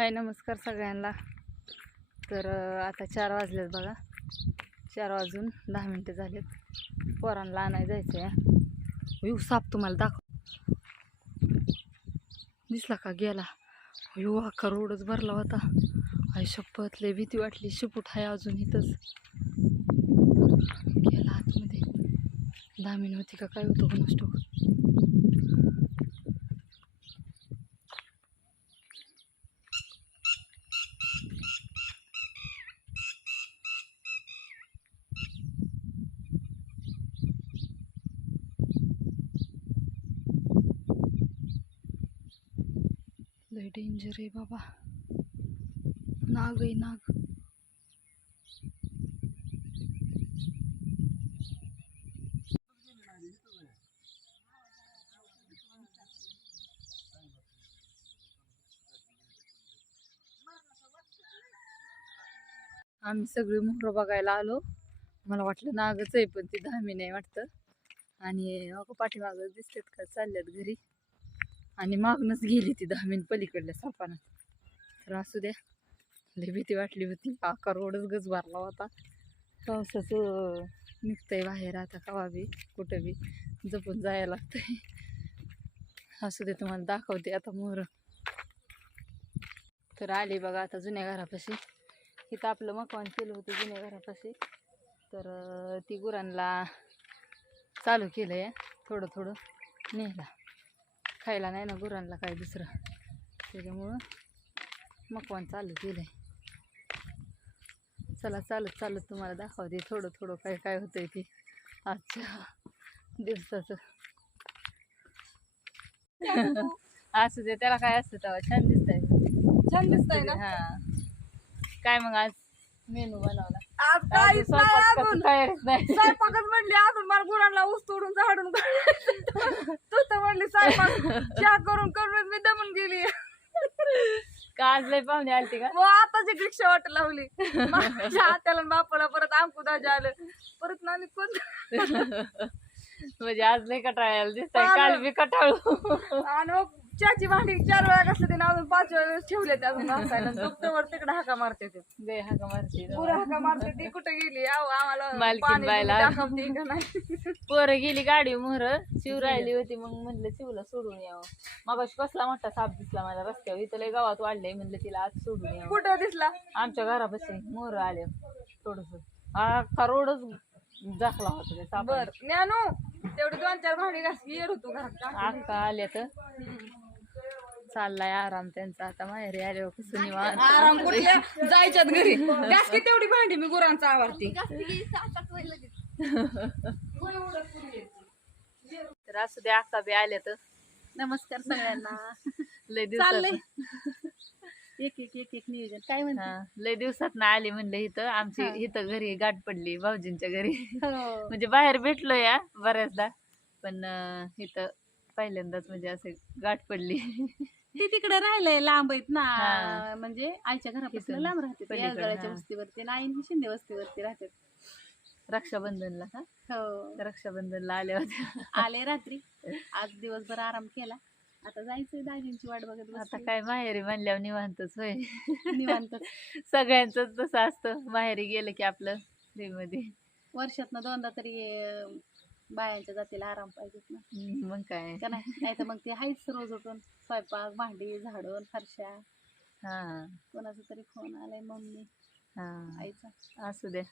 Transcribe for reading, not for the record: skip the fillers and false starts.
हाय नमस्कार सगळ्यांना। तर आता 4 वाजलेत बघा, 4 वाजून 10 मिनिटं झालेत। पोरांना आणायला जायचं आहे। येऊ साप तुम्हाला दाखव, दिसला का? गेला। येऊ अख्खा रोडच भरला होता। आई शपथ लय भीती वाटली। शिपूट आहे अजून इथंच, गेला आतमध्ये। 10 मिनिट होती का काय होतं कोणास ठाऊक। लय डेंजर आहे बाबा, नाग आहे नाग। आम्ही सगळी मोहरं बघायला आलो। मला वाटलं नागच आहे, पण ती धामी नाही वाटतं। आणि पाठीमागं दिसतात का चालल्यात घरी, आणि मागूनच गेली ती धामीन पलीकडल्या सापानं। तर असू द्या, लय भीती वाटली होती। अख्खा रोडच गज भरला होता। पावसाचं निघतंय बाहेर आता, कवा बी कुठं बी जपून जायला लागतंय। असू दे, तुम्हाला दाखवते आता मोहरं। तर आली बघा आता जुन्या घरापाशी। इथं आपलं मकान केलं होतं जुन्या घरापाशी। तर ती गुरांना चालू केलं आहे थोडं थोडं न्यायला। खायला नाही ना गुरांना काय दुसरं, त्याच्यामुळं मकवान चालू केलं आहे। चला चालत चालत तुम्हाला दाखवते थोडं थोडं काय काय होतंय ते आजच्या दिवसाचं। असू दे, त्याला काय असतं तेव्हा छान दिसतंय, छान दिसतंय ना। हा, काय मग आज मेनू बनवला? आज काहीच नाही, अजून तयारीच नाही। स्वयंपाकच म्हणली अजून मला गुरांना ऊस तोडून झाडून तू तर म्हणली स्वयंपाक चहा करून करून मी दमून गेली। का आज लय पाहुणे आलती का? मग आताची रिक्षा वाट लावली माझ्या आत्याला बापाला, परत अंकु दाजी आलं, परत नानी कोण म्हणजे आज लय कटाळायला दिसतंय, काल बी कटाळू। आणि मग चहाची भांडी 4 वेळा घासले ते अजून 5 वेळेस ठेवले ते अजून घासायला। डॉक्टरवर तिकडे हाका मारते ते, लय हाका मारते पुरा हाका मारते ती। कुठे गेली आम्हाला मालकीन बायला दाखवते का नाही। पोरं गेली गाडी मोहर, शिव राहिली होती। मग म्हणलं शिवला सोडून यावं। मग कसला मोठा साप दिसला मला रस्त्यावर, इथं लय गावात वाढलंय, म्हणलं तिला आज सोडून यावं। कुठं दिसला? आमच्या घरापाशी मोहर आले थोडस, अख्खा रोडच झाकला होता ते साप। बर ज्ञानू, तेवढी 2-4 भांडी घास येर होतो घरात। अख्खा आल्या तर चाललाय आराम त्यांचा आता। माहेरी आल्यावर कसं निवांत आराम कुठल्या जायच्यात घरी। घास की तेवढी भांडी, मी गुरांचा आवडते। तर असू दे, अक्का बी आल्या तर नमस्कार सगळ्यांना। लय दिवसात एक एक एक एक नियोजन काय म्हणते। लय दिवसात ना आली म्हणलं इथं। आमची इथं घरी गाठ पडली भाऊजींच्या घरी। हो. म्हणजे बाहेर भेटलो या बऱ्याचदा, पण इथं पहिल्यांदाच म्हणजे असे गाठ पडली। ती तिकडे राहिलंय लांब आहेत ना, म्हणजे आईच्या घरापासून इथून लांब राहते, पलीकडे, याळगळ्याच्या वस्तीवरती ना, आई शिंदे वस्तीवरती राहतात। रक्षाबंधनला का? हो, रक्षाबंधनला आले होते। आले रात्री। आज दिवसभर आराम केला, आता जायचंय दाजींची वाट बघत बसली। आता काय माहेरी म्हणल्यावर निवांतच होय। निवांत सगळ्यांचंच तसं असतं, माहेरी गेलं की आपलं फ्रीमध्ये। वर्षातनं 2दा तरी बायांच्या जातीला आराम पाहिजेत ना। मग काय, नाही तर मग ते आहेच रोज उठून स्वयंपाक, भांडी, झाडून, फरशा। हा, कोणाचा तरी फोन आलाय मम्मी हा, आईचा। असू दे,